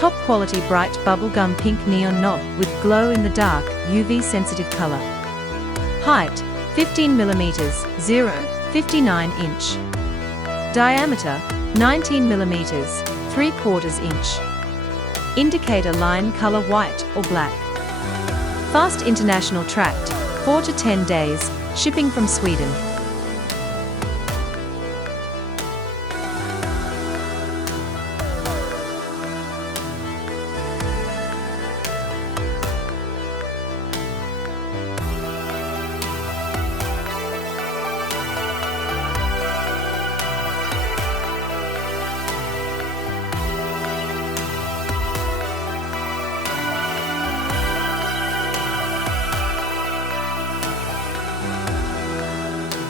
Top quality bright bubblegum pink neon knob with glow in the dark, UV sensitive color. Height 15 mm, 0, 59 inch. Diameter 19 mm, 3/4 inch. Indicator line color white or black. Fast international tracked, 4 to 10 days, shipping from Sweden.